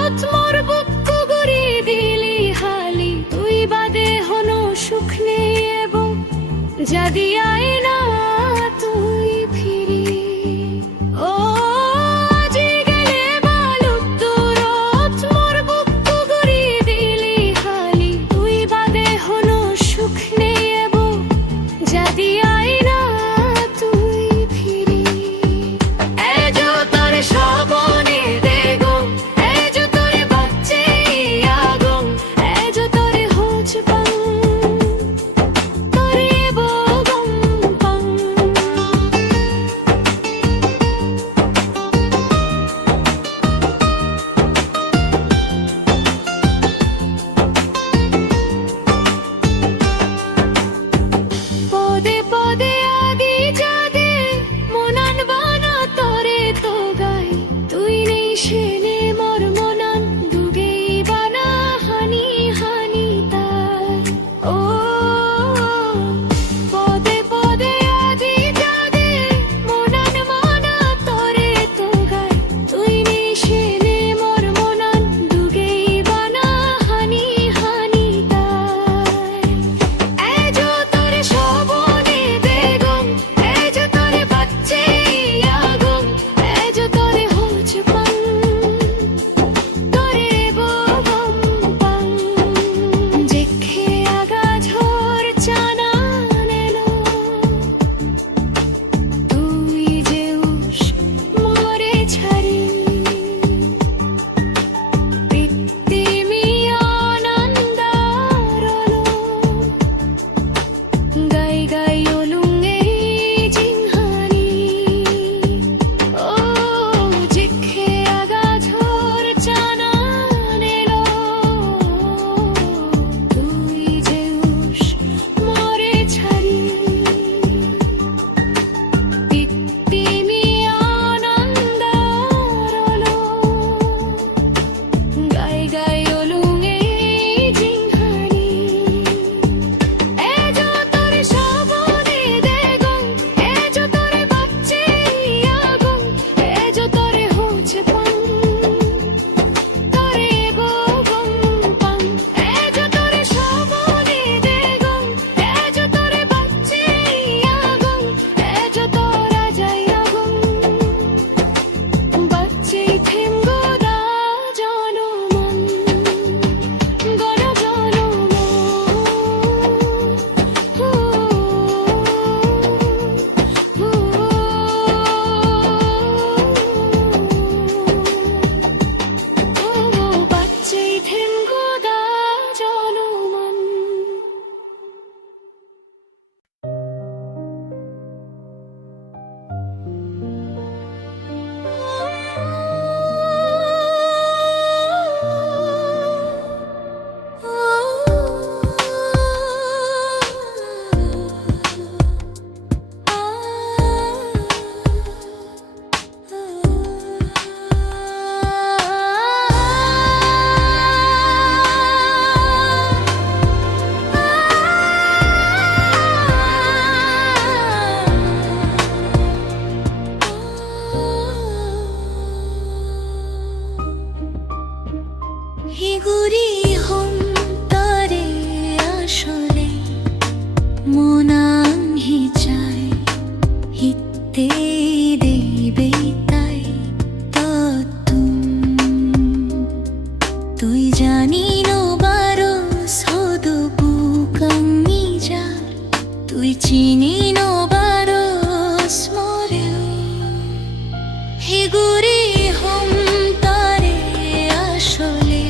মোর বুক কুগুরি দিলি হালি তুই বাদে হনো সুখ নেই এবং যদি আই না তুই ফিরি ও আজি গেলে বালুক দূরত মোর বুক কুগুরি দিলি হালি তুই বাদে হনো সুখ নেই এবং যদি আই না তুই ফিরি এজো তোর সবনে দেগম এজো তোর বাচ্চে আগম এজো তোর হোচ পাং তোরে বগম পাং পদে পদে আদি যাদে মনান বানা তোরে তো গাই তুই নেই সেনে মোর মনান দুগেই বানা হানি হানি তাই ও পদে পদে আদি যাদে মনান বানা তোরে তো গাই তুই নেই সেনে মোর মনান দুগেই বানা হানি হানি তাই এজো তোর সবনে দেগম এজো তোর বাচ্চে আগম এজো তোর হোচ পাং তোরে বগম পাং যেখে আগা ঝোর চানা নেলো তুই যেউস মোরে ছাড়ি পৃথিবী আনন্দারলো গাই গাই ওলুঙ্গে জিংহানি ও যেখে আগা ঝোর চানা নেলো তুই যেউস মোরে ছাড়ি পৃথিবী আনন্দারলো গাই গাই ওলুঙ্গে জিংহানি এজো তোর সবনে দেগম এজো তোর বাচ্চে আগম এজো তোর হোচ পাং তোরে বগম পাং এজো তোর সবনে দেগম এজো তোর বাচ্চে আগম এজো তোর আজাই আগম বাচ্চে থেম গোদা জনমন গণ জনমন বাচ্চে থেম গোদা জনমন হিগুরি হম তারে আসলে মনাং হিচাই হিতে দেবে তাই ততুম তুই জানি নো বারো সদু বুকাং নিজার তুই চিনি নো বারো স্মরে হিগুরি হম তারে আসলে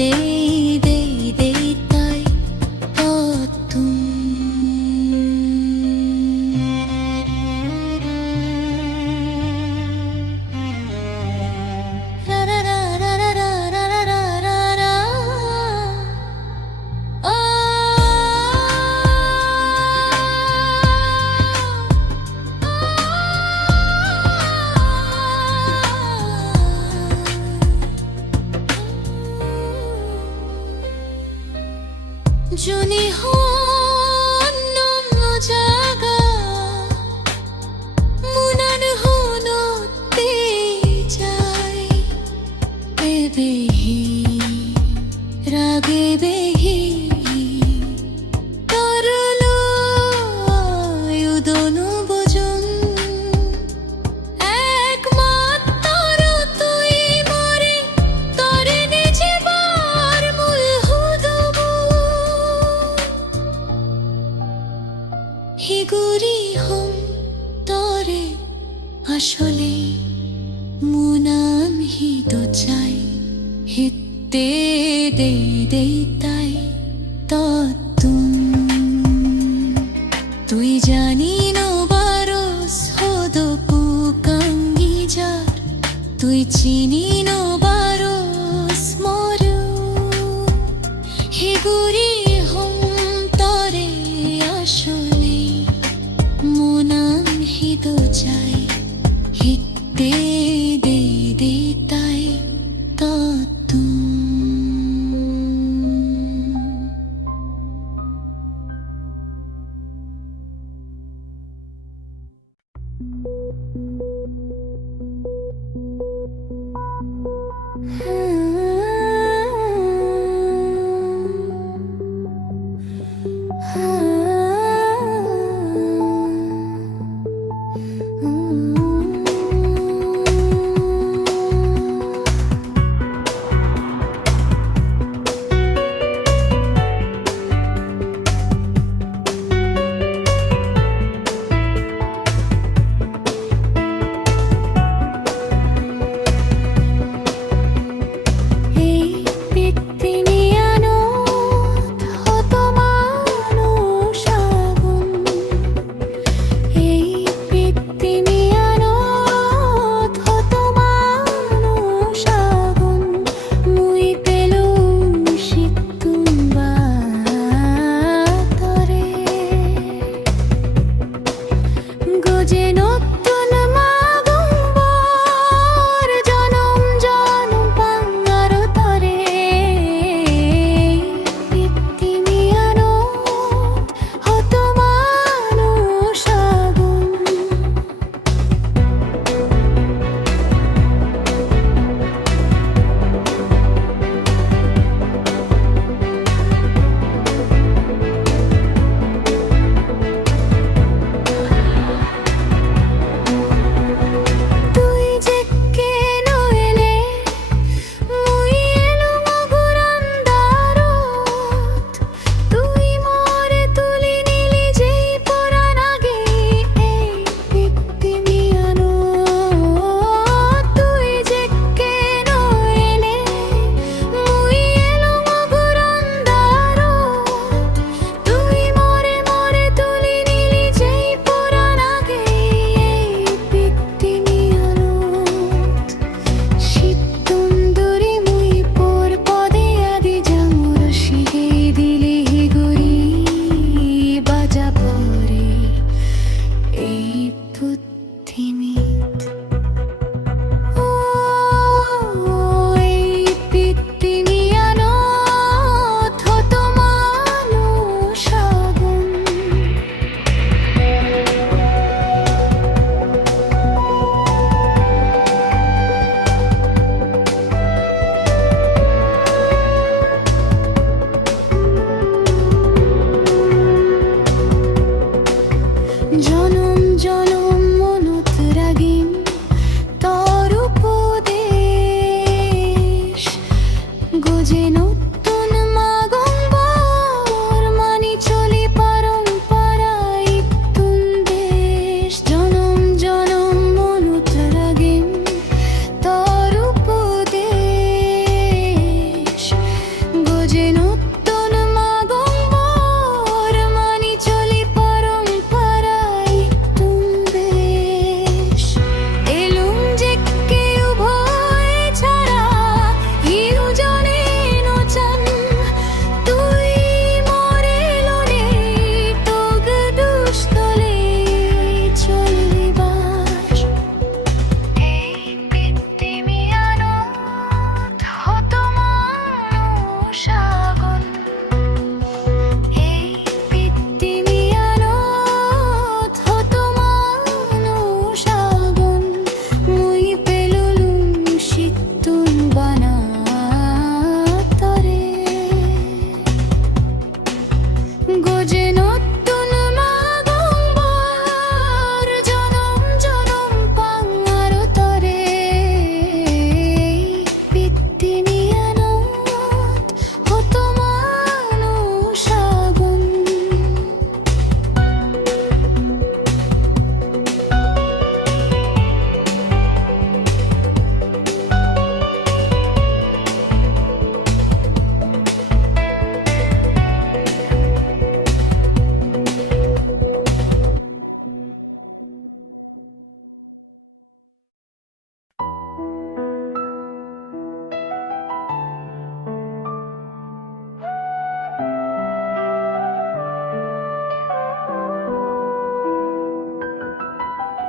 দেই দেই দেই তাই তুম রা রা রা রা রা রা রা রা রা রা আ জুনি হন জাগা মুনান হনতে যাই বেহি রাগে বেহি তরলো উদনু বজন একমাত্র তুই মরে তরে নিজে বার মূল হুদবু হিগুরি হম তরে আসলে মুনাম হি তো চাই হিতে দে দে তাই তুম তুই জানি নো বারস হদ পুকাঙ্গি যার তুই চিনি নো বারস মরু হিগুরি হম তরে আসলে মুনাম হি তো চাই হিতে দে দে তাই তুম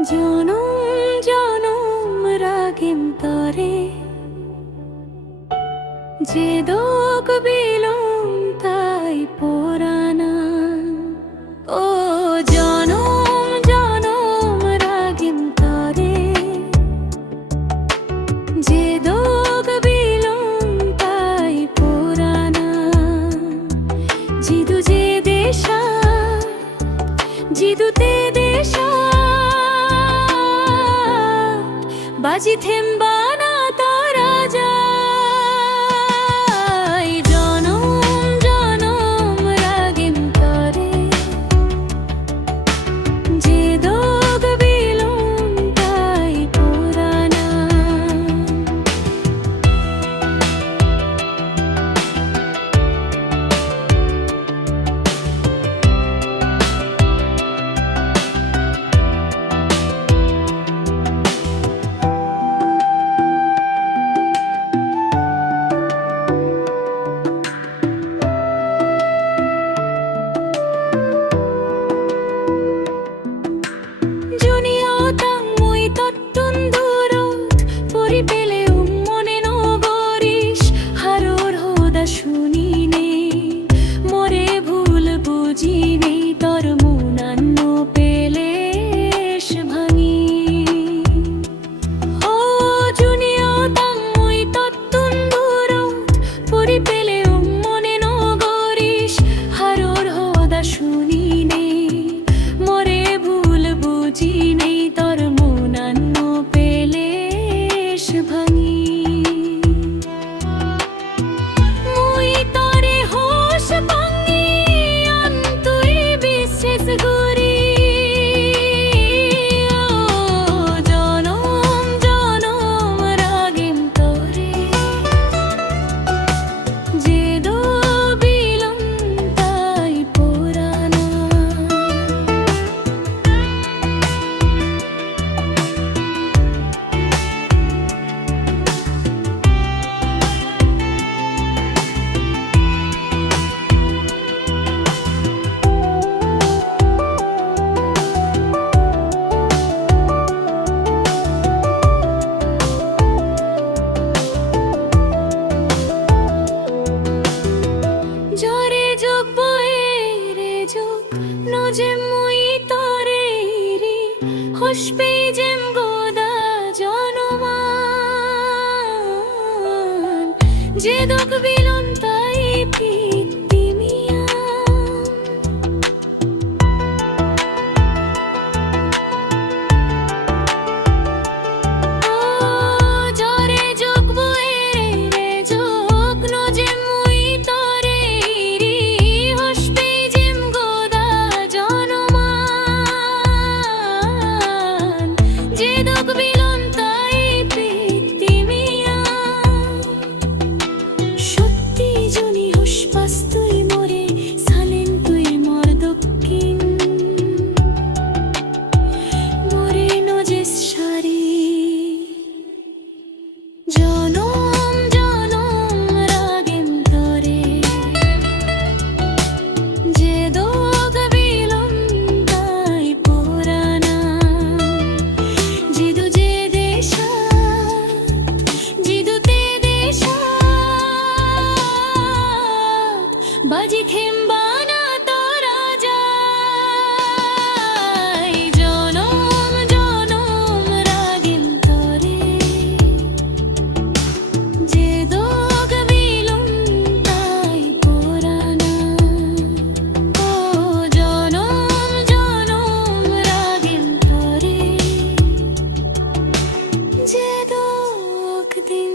জনম জনম রাগিম তরে যে দোক বিলুম তাই পোরানা। ও জনম জনম রাগিম তরে যে দোক বিলুম তাই পোরানা। জিদু যে দেশা জিদু তে দেশা বাজি থেমবানা তারা যায়। জনম জনম রাগিম তরে যে দোগ বিলুম তাই পুরানা। যে দোক বিলুম তাই পিত্তিমিয়া। ও জরে যোগ বয়ে রে যোগ নজে মুই তরে রি হসপে জিম গোদা জনমান। যে দোক বিলুম তাই পিত্তিমিয়া। বাজি থেমবানা তারা যায়। জনম জনম রাগিম তরে যে দোগ বিলুম তাই পুরানা। ও জনম জনম রাগিম তরে যে দোগ দিন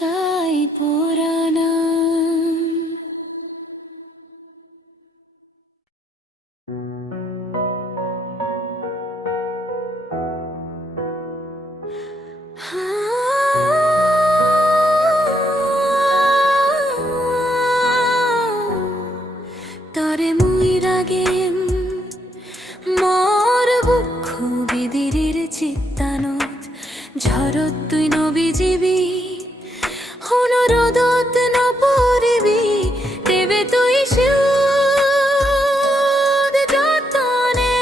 তাই পুরানা। তরে মুই রাগিম মোর বুক বিদিরির চিত্তানত ঝড়ত তুই নবীজিবি অনুরোধত নপরিবি দেবে তুই শিউদ যতনে।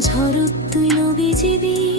ঝড়ত তুই নবী জীবী